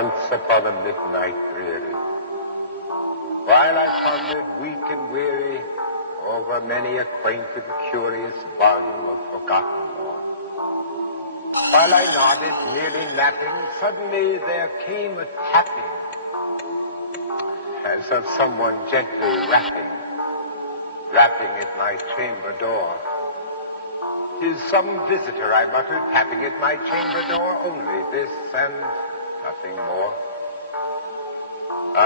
Once upon a midnight dreary, while I pondered weak and weary over many a quaint and curious volume of forgotten lore, while I nodded, nearly napping, suddenly there came a tapping, as of someone gently rapping at my chamber door. "'Tis some visitor," I muttered, tapping at my chamber door, "only this and nothing more."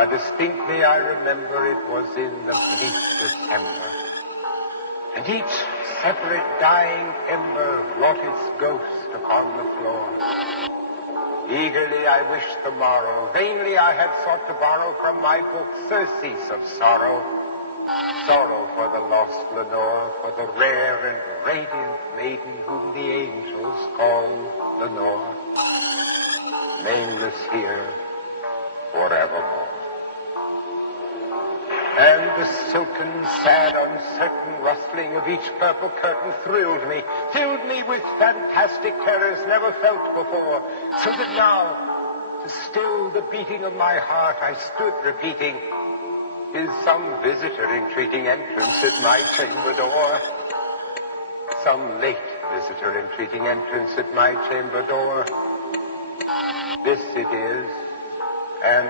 Distinctly I remember it was in the bleak December, and each separate dying ember wrought its ghost upon the floor. Eagerly I wished the morrow, vainly I had sought to borrow from my book surcease of sorrow, sorrow for the lost Lenore, for the rare and radiant maiden whom the angels call Lenore, nameless here forevermore. And the silken, sad, uncertain rustling of each purple curtain thrilled me, filled me with fantastic terrors never felt before, so that now, to still the beating of my heart, I stood repeating, "Is some visitor entreating entrance at my chamber door? Some late visitor entreating entrance at my chamber door? This it is, and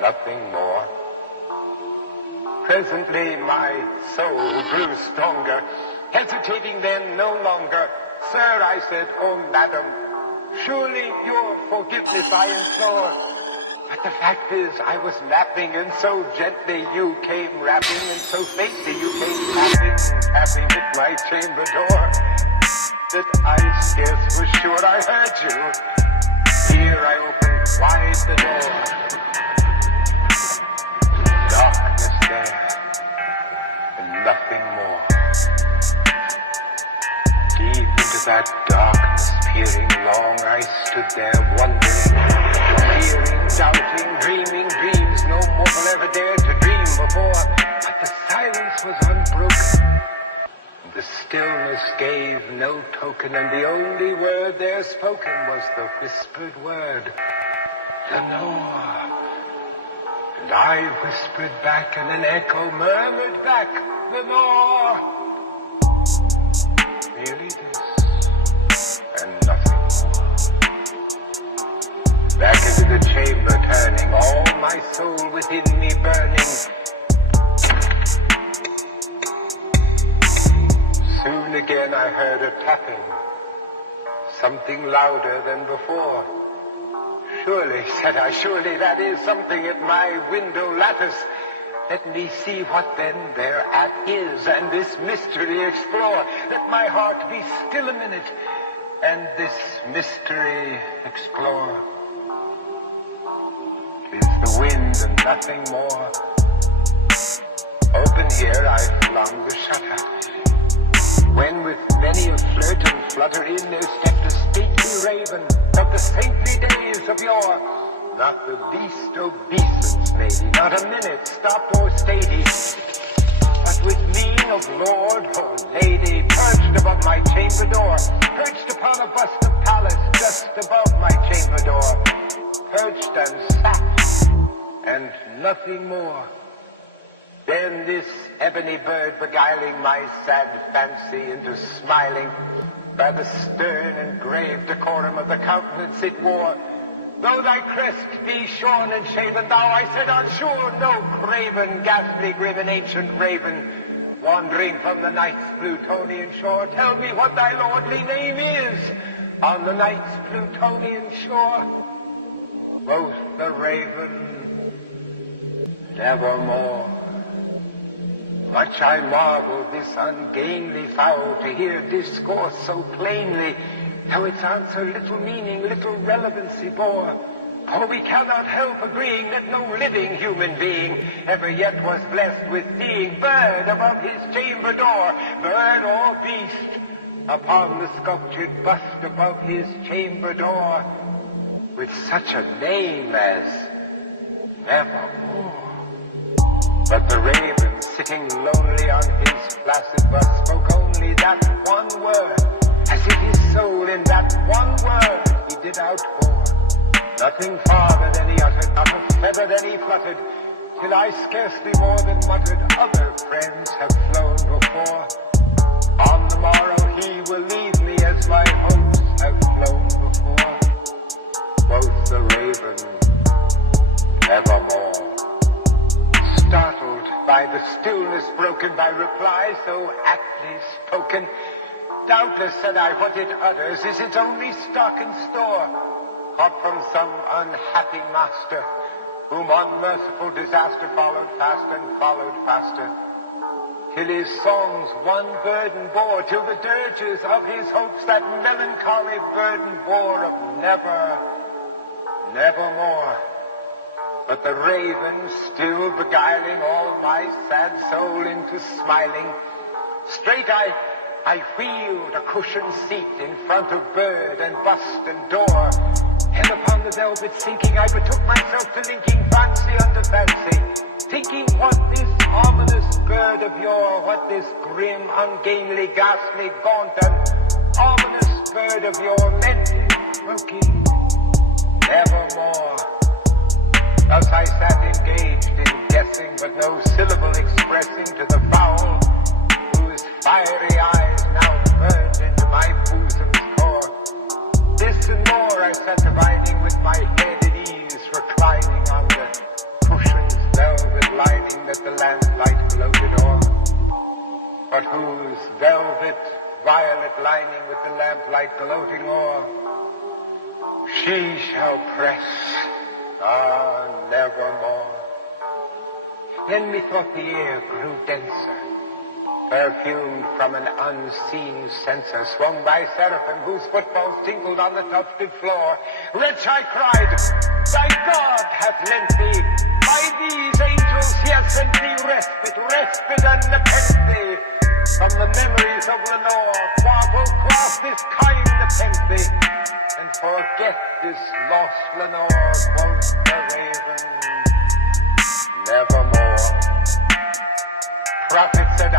nothing more." Presently my soul grew stronger, hesitating then no longer. "Sir," I said, "oh, madam, surely your forgiveness I implore. But the fact is I was napping, and so gently you came rapping, and so faintly you came tapping at my chamber door, that I scarce was sure I heard you. Here I opened wide the door. Darkness there, and nothing more. Deep into that darkness peering long, I stood there wondering, fearing, doubting, dreaming dreams no mortal ever dared to dream before. But the silence was unbroken, and the stillness gave no token, and the only word there spoken was the whispered word, "Lenore." And I whispered back, and an echo murmured back, "Lenore." Merely this, and nothing more. Back into the chamber turning, all my soul within me burning. Soon again I heard a tapping, something louder than before. "Surely," said I, "surely that is something at my window lattice. Let me see what then thereat is, and this mystery explore. Let my heart be still a minute, and this mystery explore." 'Tis the wind and nothing more. Open here I flung the shutter, when with many a flirt and flutter in there stepped a stately raven of the saintly days of yore. Not the least obeisance made he, not a minute stopped or stayed he, but with mien of lord or lady perched above my chamber door, perched upon a bust of Pallas just above my chamber door, perched and sat, and nothing more. Then this ebony bird beguiling my sad fancy into smiling, by the stern and grave decorum of the countenance it wore. "Though thy crest be shorn and shaven, thou," I said, "art sure no craven, ghastly, grim, and ancient raven, wandering from the night's Plutonian shore. Tell me what thy lordly name is on the night's Plutonian shore." Quoth the raven, "Nevermore." Much I marveled this ungainly fowl to hear discourse so plainly, though its answer little meaning, little relevancy bore. For we cannot help agreeing that no living human being ever yet was blessed with seeing bird above his chamber door, bird or beast, upon the sculptured bust above his chamber door, with such a name as Nevermore. But the raven, sitting lonely on his placid bust, spoke only that one word, as if his soul in that one word he did outpour. Nothing farther than he uttered, not a feather than he fluttered, till I scarcely more than muttered, other friends have flown before. On the morrow he will leave me as my hopes have flown before. Quoth the raven, nevermore. Startled by the stillness broken by reply so aptly spoken, doubtless, said I, what it utters is its only stock and store, caught from some unhappy master, whom unmerciful disaster followed fast and followed faster, till his songs one burden bore, till the dirges of his hopes that melancholy burden bore of never, nevermore. But the raven, still beguiling all my sad soul into smiling, straight I wheeled a cushioned seat in front of bird and bust and door, and upon the velvet sinking I betook myself to linking fancy unto fancy, thinking what this ominous bird of yore, what this grim, ungainly, ghastly, gaunt, and ominous bird of yore meant, croaking, nevermore. Thus I sat engaged in guessing, but no syllable expressing to the fowl, whose fiery eyes now burned into my bosom's core. This and more I sat divining, with my head at ease, reclining on the cushion's velvet lining that the lamplight gloated o'er, but whose velvet violet lining with the lamplight gloating o'er, she shall press, nevermore. Then methought the air grew denser, perfumed from an unseen censer, swung by seraphim whose footfalls tinkled on the tufted floor. Wretch, I cried, thy God hath lent thee, by these angels he hath sent thee respite and nepenthe, from the memories of Lenore. Quaff this kind nepenthe, and forget this lost Lenore. Quoth the raven, nevermore. Prophet, said I,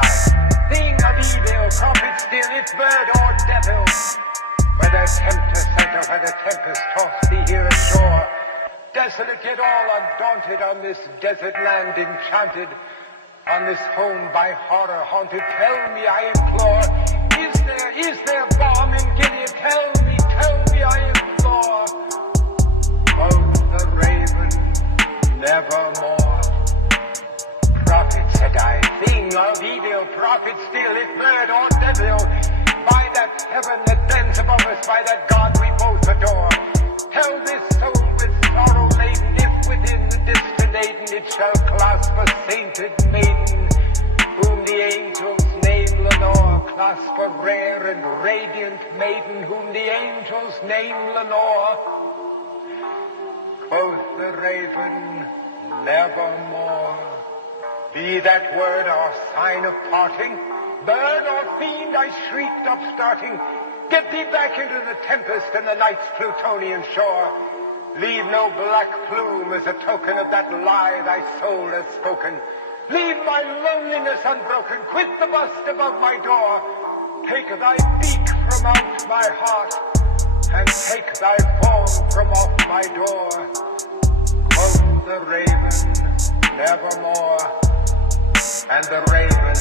thing of evil, prophet still, if bird or devil, whether tempter sent or whether tempest tossed thee here ashore, desolate yet all undaunted on this desert land enchanted, on this home by horror haunted, tell me, I implore, is there balm in Gilead? Tell me, I implore. Quoth the raven, nevermore. Prophet, said I, thing of evil, prophet still, if bird or devil, by that heaven that bends above us, by that God we both adore, tell this soul with sorrow laden, if within the distant Aden it shall clasp a sainted maiden, whom the angels name Lenore, clasp a rare and radiant maiden, whom the angels name Lenore. Quoth the raven, nevermore. Be that word or sign of parting, bird or fiend, I shrieked upstarting, get thee back into the tempest and the night's Plutonian shore. Leave no black plume as a token of that lie thy soul has spoken. Leave my loneliness unbroken, quit the bust above my door. Take thy beak from out my heart, and take thy form from off my door. Quoth the raven, nevermore. And the raven,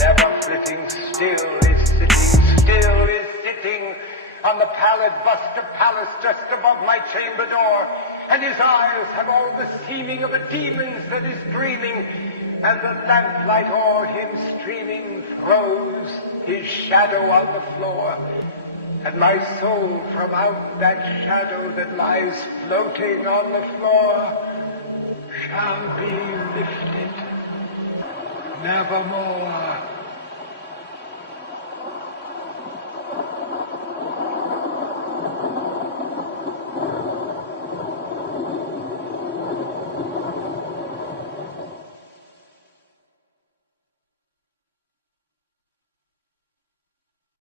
never flitting, still is sitting on the pallid bust of Pallas just above my chamber door, and his eyes have all the seeming of a demon's that is dreaming, and the lamplight o'er him streaming throws his shadow on the floor, and my soul from out that shadow that lies floating on the floor shall be lifted nevermore.